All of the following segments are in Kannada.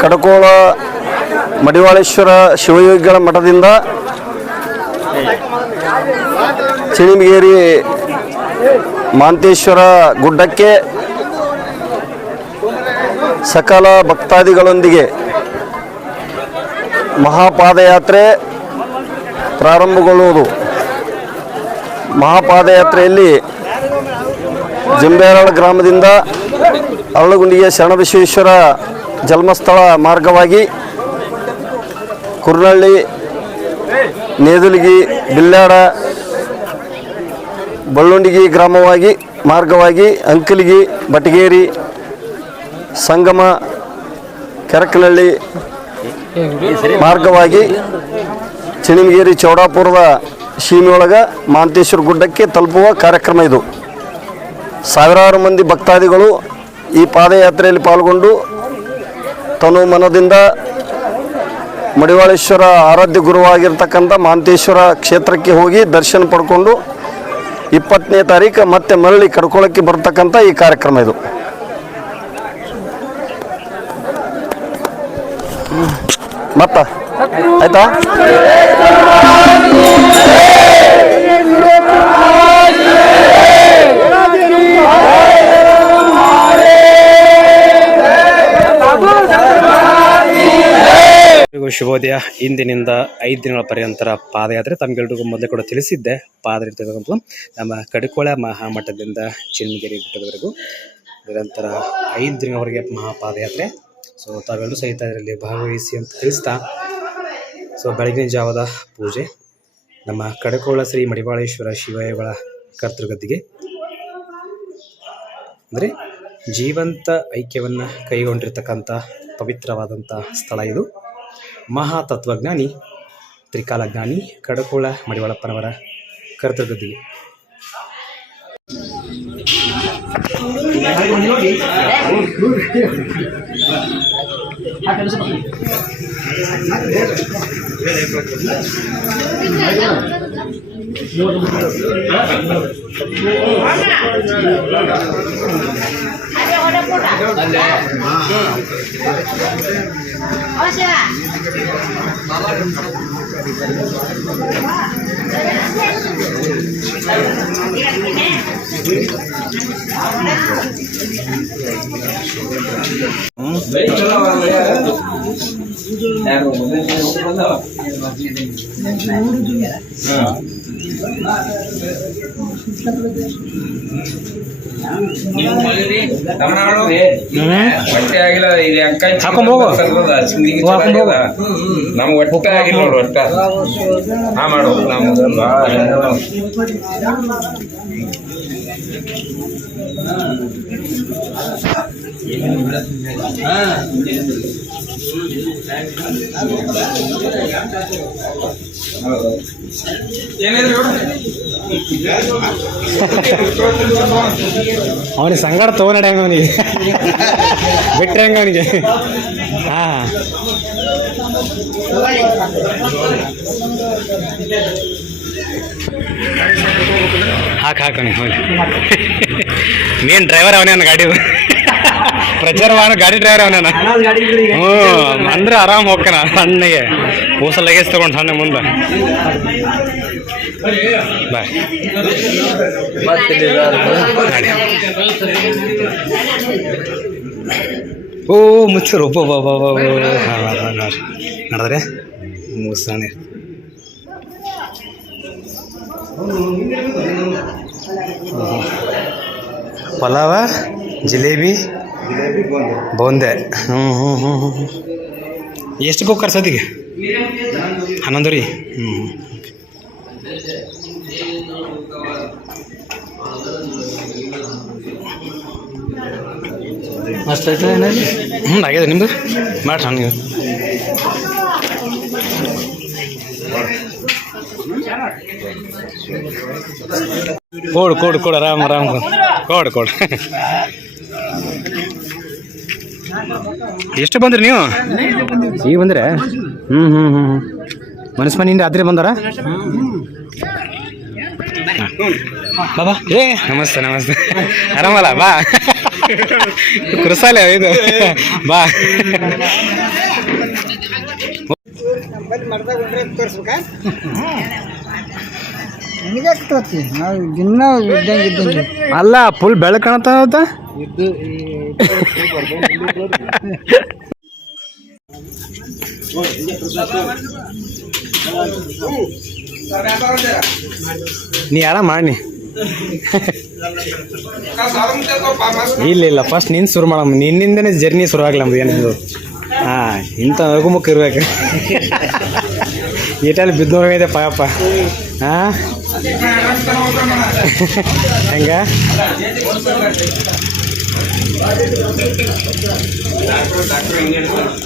ಕಡಕೋಳ ಮಡಿವಾಳೇಶ್ವರ ಶಿವಯೋಗಿಗಳ ಮಠದಿಂದ ಚಿಣಿಮಗೇರಿ ಮಾಂತೇಶ್ವರ ಗುಡ್ಡಕ್ಕೆ ಸಕಲ ಭಕ್ತಾದಿಗಳೊಂದಿಗೆ ಮಹಾಪಾದಯಾತ್ರೆ ಪ್ರಾರಂಭಗೊಳ್ಳುವುದು. ಮಹಾಪಾದಯಾತ್ರೆಯಲ್ಲಿ ಜಂಬೇರಾಳ ಗ್ರಾಮದಿಂದ ಅರಳಗುಂಡಿಗೆ ಶರಣಬಸವೇಶ್ವರ ಜನ್ಮಸ್ಥಳ ಮಾರ್ಗವಾಗಿ ಕುರ್ನಳ್ಳಿ, ನೇದಲಗಿ, ಬಿಲ್ಲಾಡ, ಬಳ್ಳುಂಡಿಗಿ ಗ್ರಾಮವಾಗಿ ಮಾರ್ಗವಾಗಿ ಅಂಕಲಿಗಿ, ಬಟಗೇರಿ, ಸಂಗಮ, ಕೆರಕನಹಳ್ಳಿ ಮಾರ್ಗವಾಗಿ ಚಿಣಿಮಗೇರಿ ಚೌಡಾಪುರದ ಸೀಮೆಯೊಳಗೆ ಮಾಂತೇಶ್ವರ ಗುಡ್ಡಕ್ಕೆ ತಲುಪುವ ಕಾರ್ಯಕ್ರಮ ಇದು. ಸಾವಿರಾರು ಮಂದಿ ಭಕ್ತಾದಿಗಳು ಈ ಪಾದಯಾತ್ರೆಯಲ್ಲಿ ಪಾಲ್ಗೊಂಡು ತನು ಮನದಿಂದ ಮಡಿವಾಳೇಶ್ವರ ಆರಾಧ್ಯ ಗುರುವಾಗಿರ್ತಕ್ಕಂಥ ಮಾಂತೇಶ್ವರ ಕ್ಷೇತ್ರಕ್ಕೆ ಹೋಗಿ ದರ್ಶನ ಪಡ್ಕೊಂಡು 20ನೇ ತಾರೀಕು ಮತ್ತೆ ಮರಳಿ ಕಡ್ಕೊಳ್ಳೋಕ್ಕೆ ಬರ್ತಕ್ಕಂಥ ಈ ಕಾರ್ಯಕ್ರಮ ಇದು. ಮತ್ತ ಆಯ್ತಾ? ಶುಭೋದಯ. ಇಂದಿನಿಂದ 5 ದಿನಗಳ ಪರ್ಯಂತರ ಪಾದಯಾತ್ರೆ ತಮಗೆಲ್ರಿಗೂ ಮೊದಲೇ ಕೂಡ ತಿಳಿಸಿದ್ದೆ. ಪಾದಯಾತ್ರೆ ನಮ್ಮ ಕಡಕೋಳ ಮಹಾಮಠದಿಂದ ಚಿಣಿಮಗೇರಿ ಗುಡ್ಡದವರೆಗೂ ನಿರಂತರ 5 ದಿನಗಳವರೆಗೆ ಮಹಾಪಾದಯಾತ್ರೆ. ಸೊ ತಾವೆಲ್ಲರೂ ಸಹಿತ ಇದರಲ್ಲಿ ಭಾಗವಹಿಸಿ ಅಂತ ತಿಳಿಸ್ತಾ, ಸೊ ಬೆಳಗಿನ ಜಾವದ ಪೂಜೆ ನಮ್ಮ ಕಡಕೋಳ ಶ್ರೀ ಮಡಿವಾಳೇಶ್ವರ ಶಿವಯೋಗಿಗಳ ಕರ್ತೃಗದ್ದಿಗೆ ಅಂದರೆ ಜೀವಂತ ಐಕ್ಯವನ್ನು ಕೈಗೊಂಡಿರ್ತಕ್ಕಂಥ ಪವಿತ್ರವಾದಂಥ ಸ್ಥಳ ಇದು. ಮಹಾತತ್ವಜ್ಞಾನಿ ತ್ರಿಕಾಲಜ್ಞಾನಿ ಕಡಕೋಳ ಮಡಿವಾಳಪ್ಪನವರ ಕರ್ತೃಗದ್ದಿಗೆ. ಹೊಟ್ಟೆ ಆಗಿಲ್ಲ ಈಗ ನಮ್ಗೆ ಹೊಟ್ಟೆ ಆಗಿಲ್ಲ ನೋಡು. ಹೊಟ್ಟೆ ಹಾ ಮಾಡು ಅವನಿಗೆ ಸಂಗಡ ತಗೊಂಡ ಅವನಿಗೆ ಬಿಟ್ರೆ ಹೆಂಗ ಅವನಿಗೆ. ಹಾಂ ಹಾಕಣಿ ಹೋಗಿ. ಮೇನ್ ಡ್ರೈವರ್ ಅವನೇ ನನ್ನ ಗಾಡಿ ಪ್ರಚಾರವಾನ ಗಾಡಿ ಡ್ರೈವರ್ ಅವನೇನ. ಹ್ಞೂ ಅಂದ್ರೆ ಆರಾಮ್ ಹೋಗ್ಕನ ಸಣ್ಣಗೆ ಹೊಸ ಲಗೇಜ್ ತಗೊಂಡು ಸಣ್ಣ ಮುಂದೆ ಬಾಯ್. ಓ ಮುಚ್ಚರು ಒಬ್ಬ ನಡೆದ್ರೆ ಮುಗಿಸ್ತಾನೆ. ಪಲಾವ, ಜಿಲೇಬಿ, ಬೂಂದೆ. ಎಷ್ಟು ಕುಕ್ಕರ್ ಸದಿಗೆ? 11 ರೀ. ಅಷ್ಟು ಆಯ್ತು ಏನಾಗಿ? ಆಗ್ಯದ ನಿಮ್ಮದು ಮಾಡ್ರಿ ನನಗೆ. ಕೊಡು ಆರಾಮ್ ಕೊಡು. ಎಷ್ಟು ಬಂದ್ರಿ ನೀವು? ಈಗ ಬಂದ್ರೆ ಮನಸ್ಸು ಮನೆಯಿಂದ ರಾತ್ರಿ ಬಂದಾರ? ಬಾಬಾ ನಮಸ್ತೆ ಆರಾಮಲ್ಲ ಬಾ. ಕುರ್ಸಾಲೆ ಇದು ಬಾ ಅಲ್ಲ ಫುಲ್ ಬೆಳಕು ಕಾಣತ್ತ ನೀ ಯಾರ ಮಾಡಿ ಇಲ್ಲ ಫಸ್ಟ್ ನೀನು ಶುರು ಮಾಡಮ್ಮ ನಿನ್ನಿಂದನೇ ಜರ್ನಿ ಶುರು ಆಗ್ಲ ನಮ್ದು ಏನಿದು ಹಾಂ ಇಂಥ ನಗುಮುಖ ಇರ್ಬೇಕು ಈಟಲ್ಲಿ ಬಿದ್ದೋಗಿದೆ ಪಾಪ ಹಾಂ ಹೆಂಗ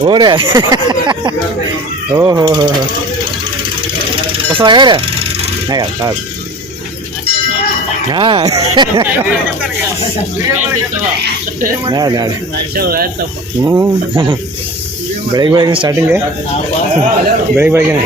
ಓಡ ಓಹೋ ಹೋ ಹೊಸ ಹೇಳ ಹಾಂ ಹ್ಞೂ ಬೆಳಗ್ಗೆ ಸ್ಟಾರ್ಟಿಂಗ್ ಬೆಳಗ್ಗೆ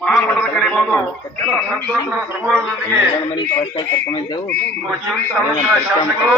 ಮಹಾಮಠದ ಕಡೆ ಬಂದು ಎಲ್ಲ ಸಂತೋಷದ ಪ್ರಭಾವದೊಂದಿಗೆ ಶಾಸಕರು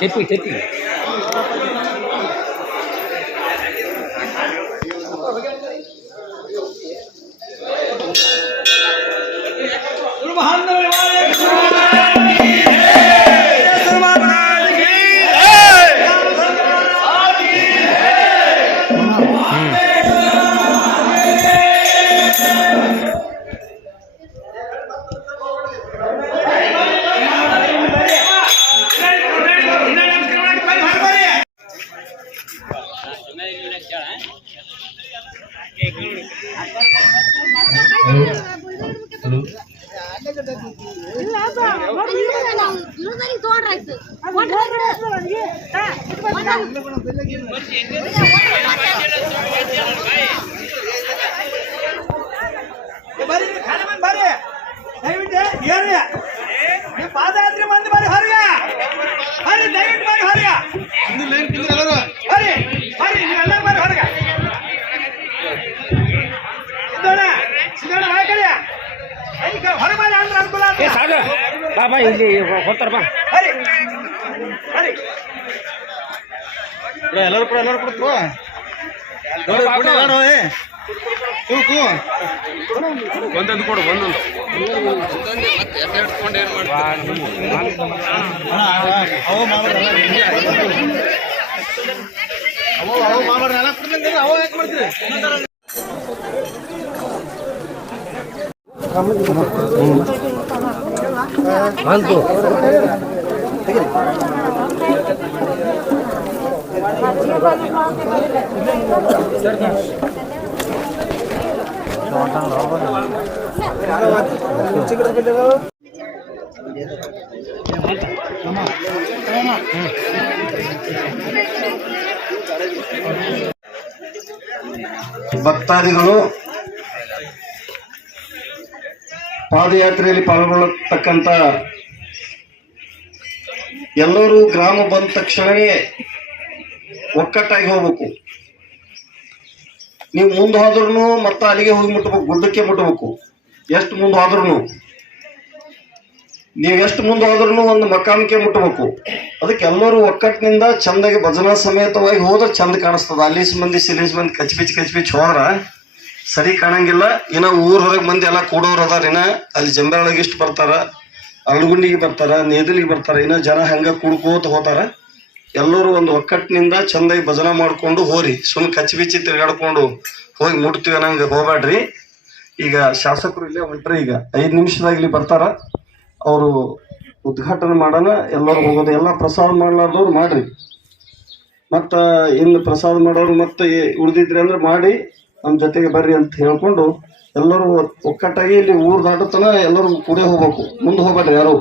ತೆಪ್ಪಿ ಪಾದಯಾತ್ರೆ ಮಂದಿ ಬಾರಿ ಹೊರಗೆ ಹರಿ ದಯವಿಟ್ಟು ಬಾರಿ ಹೊರಗೆ ಹರಿ ಹರಿ ನೀವೆಲ್ಲರೂ ಬಾರಿ ಹೊರಗೆ ಸಿಗೋಣ ಬಾಯ್ಕಳಿಯ ಹೊರಗೆ ಬಾರಿ ಅಂದ್ರೆ ಅನುಕೂಲ ಬಾ ಇಲ್ಲಿ ಹೋಗ್ತಾರ ಬಾ ಹರಿ ಹರಿ ಎಲ್ಲರೂ ಕೊಡ್ತು ಒಂದೊಂದು ಕೊಡು ಒಂದೊಂದು ಭಕ್ತಾದಿಗಳು ಪಾದಯಾತ್ರೆಯಲ್ಲಿ ಪಾಲ್ಗೊಳ್ಳತಕ್ಕಂತ ಎಲ್ಲರೂ ಗ್ರಾಮ ಬಂದ ತಕ್ಷಣವೇ ಒಕ್ಕಟ್ಟಾಗಿ ಹೋಗ್ಬೇಕು. ನೀವು ಮುಂದೆ ಹೋದ್ರೂ ಮತ್ತೆ ಅಲ್ಲಿಗೆ ಹೋಗಿ ಮುಟ್ಬೇಕು, ಗುಡ್ಡಕ್ಕೆ ಮುಟ್ಬೇಕು. ಎಷ್ಟು ಮುಂದೆ ಹೋದ್ರೂ ನೀವು ಎಷ್ಟು ಮುಂದೆ ಹೋದ್ರೂ ಒಂದು ಮಕಾಮಕ್ಕೆ ಮುಟ್ಬೇಕು. ಅದಕ್ಕೆ ಎಲ್ಲರೂ ಒಕ್ಕಟ್ಟಿನಿಂದ ಚಂದಾಗಿ ಭಜನಾ ಸಮೇತವಾಗಿ ಹೋದ್ರೆ ಚಂದ ಕಾಣಿಸ್ತದ. ಅಲ್ಲಿ ಮಂದಿ ಸಿಲಿಸ್ ಮಂದಿ ಕಚ್ಬಿಚ್ ಹೋದ್ರ ಸರಿ ಕಾಣಂಗಿಲ್ಲ. ಇನ್ನ ಊರ್ ಹೊರಗೆ ಮಂದಿ ಎಲ್ಲ ಕೂಡೋರು ಅದಾರ. ಇನ್ನ ಅಲ್ಲಿ ಜಂಬೆರೊಳಗೆ ಇಷ್ಟು ಬರ್ತಾರ, ಅರಳುಗುಂಡಿಗೆ ಬರ್ತಾರ, ನೇದಲಿಗೆ ಬರ್ತಾರ. ಇನ್ನ ಜನ ಹಂಗ ಕುಡ್ಕೋತ ಹೋತಾರ. ಎಲ್ಲರೂ ಒಂದು ಒಕ್ಕಟ್ಟಿನಿಂದ ಚಂದಾಗಿ ಭಜನಾ ಮಾಡ್ಕೊಂಡು ಹೋರಿ. ಸುಮ್ ಕಚ್ಬಿಚ್ಚಿ ತಿರ್ಗಾಡ್ಕೊಂಡು ಹೋಗಿ ಮುಟ್ತೀವಿ ಅನ್ನಂಗೆ ಹೋಗ್ಬೇಡ್ರಿ. ಈಗ ಶಾಸಕರು ಇಲ್ಲೇ ಹೊಂಟ್ರಿ. ಈಗ 5 ನಿಮಿಷದಾಗ ಇಲ್ಲಿ ಬರ್ತಾರ. ಅವರು ಉದ್ಘಾಟನೆ ಮಾಡೋಣ. ಎಲ್ಲರೂ ಹೋಗೋದು. ಎಲ್ಲ ಪ್ರಸಾದ ಮಾಡ್ಲಾರ್ದವ್ರು ಮಾಡ್ರಿ. ಮತ್ತ ಇನ್ನು ಪ್ರಸಾದ ಮಾಡೋರು ಮತ್ತೆ ಉಳಿದಿದ್ರಿ ಅಂದ್ರೆ ಮಾಡಿ ನಮ್ಮ ಜೊತೆಗೆ ಬರ್ರಿ ಅಂತ ಹೇಳ್ಕೊಂಡು ಎಲ್ಲರೂ ಒಕ್ಕಟ್ಟಾಗಿ ಇಲ್ಲಿ ಊರ್ ದಾಟತನ ಎಲ್ಲರೂ ಕೂಡ ಹೋಗ್ಬೇಕು. ಮುಂದೆ ಹೋಗ್ಬೇಡ್ರಿ ಯಾರು.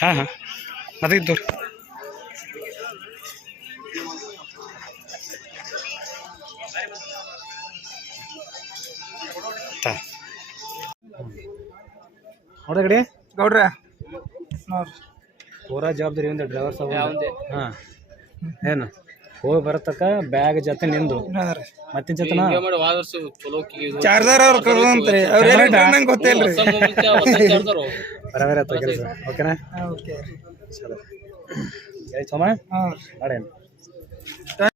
ಹಾಂ ಹಾಂ ಅದಿದ್ದು ಹೊರಗಡೆ ಗೌಡ್ರ ಪೂರಾ ಜವಾಬ್ದಾರಿ ಒಂದು ಡ್ರೈವರ್ ಸಾಬ್. ಹಾಂ ಏನು ಹೋಗಿ ಬರತಕ್ಕ ಬ್ಯಾಗ್ ಜೊತೆ ನಿಂದು ಮತ್ತಿನ ಜೊತೆನ ಚಾರ್ಜರ್ ಅವ್ರು ಕರ್ದಂತ್ರಿ ಅವ್ರು ಗೊತ್ತಿಲ್ರಿ. ಬರಬರ ಕೆಲಸ ಓಕೆನಾ? ಓಕೆ ಚಲೋ ಹೇಳಿ ಸೋಮ ಮಾಡೇನು